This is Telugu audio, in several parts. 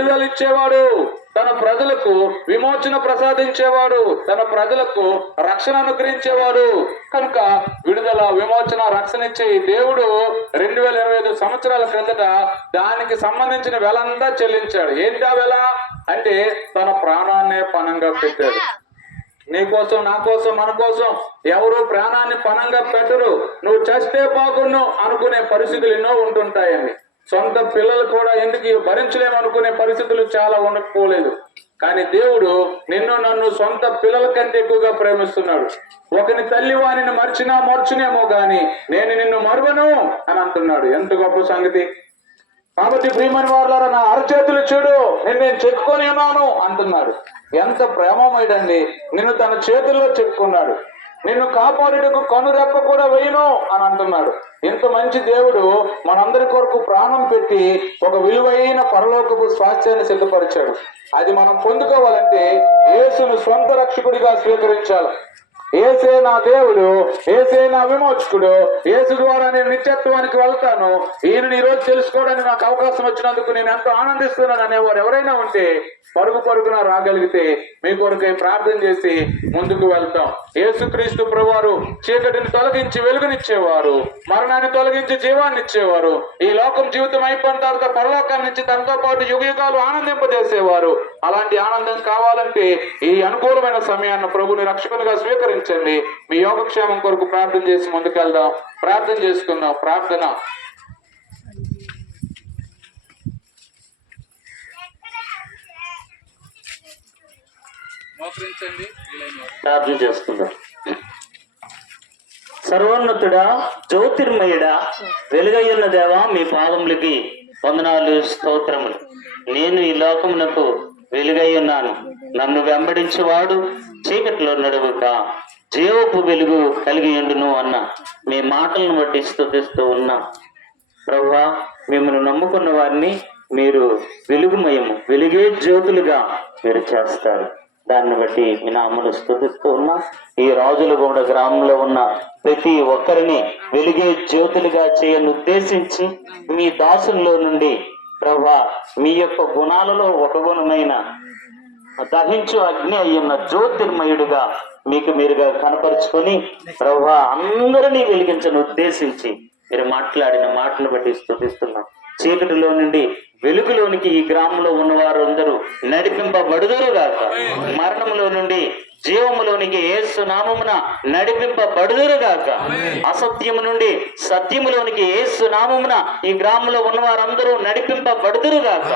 విడుదల ఇచ్చేవాడు, తన ప్రజలకు విమోచన ప్రసాదించేవాడు, తన ప్రజలకు రక్షణ అనుగ్రహించేవాడు. కనుక విడుదల, విమోచన, రక్షణ ఇచ్చే దేవుడు 2025 సంవత్సరాల క్రిందట దానికి సంబంధించిన వెలంతా చెల్లించాడు. ఏంటి ఆ వెల అంటే తన ప్రాణాన్నే పణంగా పెట్టాడు. నీ కోసం, నా కోసం, మన కోసం ఎవరు ప్రాణాన్ని పణంగా పెట్టరు. నువ్వు చస్తే బాగున్ను అనుకునే పరిస్థితులు ఎన్నో ఉంటుంటాయండి. సొంత పిల్లలు కూడా ఎందుకు భరించలేమనుకునే పరిస్థితులు చాలా ఉండకపోలేదు. కానీ దేవుడు నిన్ను నన్ను సొంత పిల్లల కంటే ఎక్కువగా ప్రేమిస్తున్నాడు. ఒకని తల్లి వారిని మర్చునేమో గాని నేను నిన్ను మరువను అని అంటున్నాడు. ఎంత గొప్ప సంగతి! కాబట్టి ప్రియమైన వారులారా, నా అరచేతులు చూడు, నేను చెక్కుకొని ఉన్నాను అంటున్నాడు. ఎంత ప్రేమమయుడండి! నిన్ను తన చేతుల్లో చెప్పుకున్నాడు. నిన్ను కాపాడుటకు కనురెప్ప కూడా వేయను అని అంటున్నాడు. ఇంత మంచి దేవుడు మనందరి కొరకు ప్రాణం పెట్టి ఒక విలువైన పరలోకపు స్వాస్థ్యాన్ని సిద్ధపరిచాడు. అది మనం పొందుకోవాలంటే యేసును సొంత రక్షకుడిగా స్వీకరించాలి. ఏసే నా దేవుడు, ఏసే నా విమోచకుడు, యేసు ద్వారా నేను నిత్యత్వానికి వెళ్తాను, ఈయనని ఈరోజు తెలుసుకోవడానికి నాకు అవకాశం వచ్చినందుకు నేను ఎంతో ఆనందిస్తున్నాను అనేవారు ఎవరైనా ఉంటే పరుగున రాగలిగితే మీ కొరకై ప్రార్థన చేసి ముందుకు వెళ్తాం. యేసుక్రీస్తు ప్రభువారు చీకటిని తొలగించి వెలుగునిచ్చేవారు, మరణాన్ని తొలగించి జీవాన్ని ఇచ్చేవారు. ఈ లోకం జీవితం అయిపోయిన తర్వాత పరలోకాన్ని నుంచి తనతో పాటు యుగయుగాలు ఆనందింపజేసేవారు. అలాంటి ఆనందం కావాలంటే ఈ అనుకూలమైన సమయాన్ని ప్రభుని రక్షకునిగా స్వీకరించండి. మీ యోగక్షేమం కొరకు ప్రార్థన చేసి ముందుకెళ్దాం. ప్రార్థన చేసుకుందాం. ప్రార్థన. ప్రార్థన చేసుకుందాం. సర్వోన్నతుడా, జ్యోతిర్మయుడా, వెలుగయ్యున్న దేవా, మీ పాదములకి వందనాలు, స్తోత్రములు. నేను ఈ లోకమునకు వెలుగై ఉన్నాను. నన్ను వెంబడించేవాడు చీకటిలో నడువుక జీవపు వెలుగు కలిగి ఉండును అన్న మీ మాటలను బట్టి స్తుతిస్తూ ఉన్నా. ప్రభువా, మిమ్మల్ని నమ్ముకున్న వారిని మీరు వెలుగుమయము, వెలుగే జ్యోతులుగా మీరు చేస్తారు. దాన్ని బట్టి మీ నామమును స్తుతిస్తూ ఉన్నా. ఈ రాజులగూడ గ్రామంలో ఉన్న ప్రతి ఒక్కరిని వెలుగే జ్యోతులుగా చేయని ఉద్దేశించి మీ దాసుల్లో నుండి ప్రభువా, మీ యొక్క గుణాలలో ఒక గుణమైన దహించు అగ్ని అయ్యున్న జ్యోతిర్మయుడుగా మీకు మీరుగా కనపరుచుకొని ప్రభువా, అందరినీ వెలిగించని ఉద్దేశించి మీరు మాట్లాడిన మాటలు బట్టి స్తుతిస్తున్నాం. చీకటిలో నుండి వెలుగులోనికి ఈ గ్రామంలో ఉన్నవారు అందరూ నడిపింపబడుదురుగాక. మరణములో నుండి జీవములోనికి యేసు నామమున నడిపింపబడుదురుగాక. అసత్యము నుండి సత్యములోనికి యేసు నామమున ఈ గ్రామంలో ఉన్నవారందరూ నడిపింపబడుదురుగాక.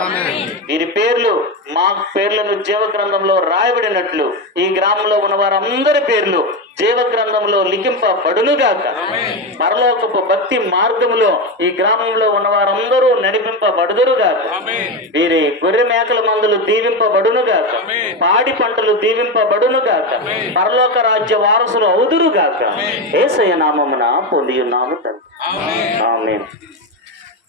వీరి పేర్లు మా పేర్లను జీవ గ్రంథంలో రాయబడినట్లు ఈ గ్రామంలో ఉన్న వారందరి పేర్లు జీవ గ్రంథంలో లిఖింపబడునుగాక. పరలోకపు భక్తి మార్గములో ఈ గ్రామంలో ఉన్న వారందరూ నడిపింపబడుదురుగాక. వీరి గొర్రె మేకల మందులు దీవింపబడునుగాక. పాడి పంటలు దీవింపబడునుగాక. పరలోక రాజ్య వారసులు అవుదురుగాక. యేసయ్య నామమున పొంది ఉన్నాము తండ్రి. ఆమేన్.